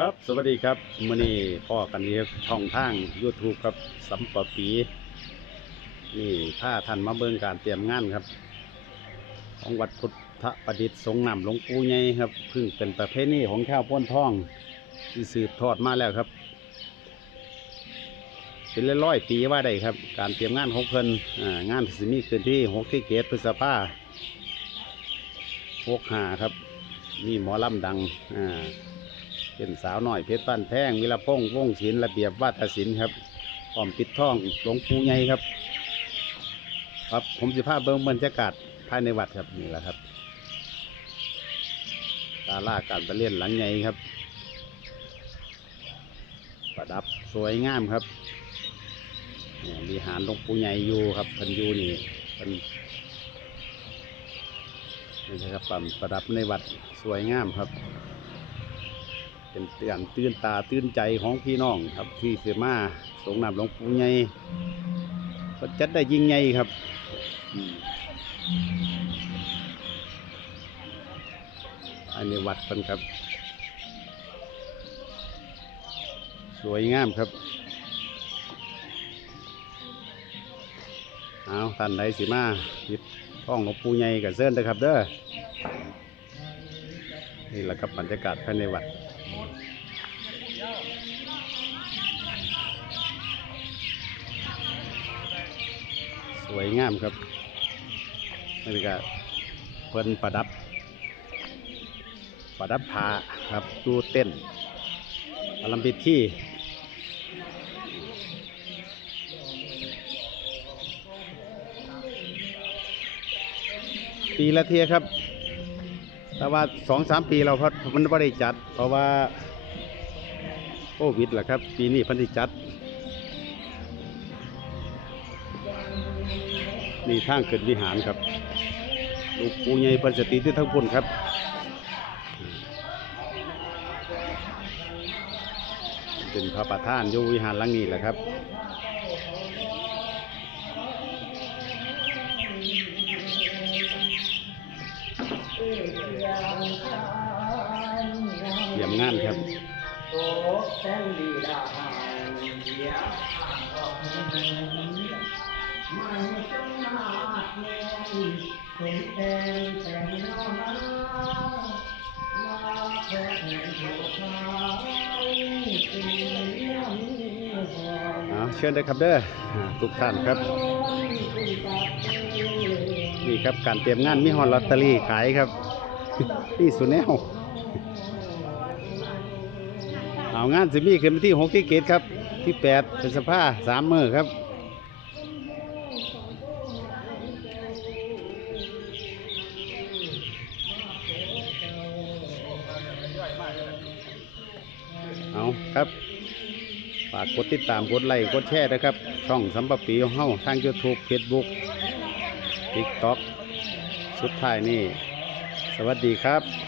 ครับ สวัสดีครับมื่อนี้พ่อกันนี้ช่องทาง YouTube ครับสัมปปีนี่ถ้าท่านมาเบิ่งการเตรียมงานครับ ของวัดพุทธประดิษฐ์สงนำหลวงปู่ใหญ่ครับเพึ่งเป็นประเพณีของชาวพ้นท่องที่สืบทอดมาแล้วครับ เป็นร้อยๆปีว่าได้ครับ การเตรียมงานของเพิ่นงานสิมีขึ้นที่หกที่เกตพฤษภาหกหาครับมีหมอลำดังอ่า เป็นสาวหน่อยเพชรปั้นแพงวิรพงษ์วงศิลป์ระเบียบวาทศิลป์ครับพร้อมปิดท่องหลวงปู่ใหญ่ครับ ครับผมสิภาพเบิ้งบรรยากาศภายในวัดครับนี่แหละครับตาล่าการประเลียนหลังใหญ่ครับ ประดับสวยงามครับมีหารหลวงปู่ใหญ่อยู่ครับพันอยูนี่เพันนี่นะครับปั๊มประดับในวัดสวยงามครับ เป็นเตือนตื่นตาตื่นใจของพี่น้องครับที่เสือมาสงนามหลวงปู่ใหญ่ก็จัดได้ยิ่งใหญ่ครับอันนี้วัดเพิ่นครับ สวยงามครับเอาท่านใดสิมาหยิบท้องหลวงปู่ใหญ่กับเส้นเด้อครับเด้อนี่แหละครับบรรยากาศภายในวัด สวยงามครับนี่ก็เพิ่นประดับ ประดับผ้าครับดูเต้นประลำพิธีปีละเทียครับ แต่ว่าสองสามปีเราเพราะมันไม่ได้จัด เพราะว่าโควิดแหละครับ ปีนี้พันธิจัด นี่ทางขึ้นวิหารครับลูกปูใหญ่พันสติที่ทั้งพุ่นครับเป็นพระประธานอยู่วิหารหลังนี้แหละครับ ยมงานครับเชิญเลยครับเด้อทุกท่านครับ นี่ครับการเตรียมงานมีฮอนลอตเตอรี่ขายครับนี่สุดแนว เอางานสิมีขึ้นวันที่หกที่เกตครับ ที่แปดเป็นสภาสามมือครับเอาครับฝากกดติดตามกดไลค์กดแชร์นะครับ ช่องสัมปปีของเฮาทาง YouTube Facebook TikTok สุดท้ายนี่ สวัสดีครับ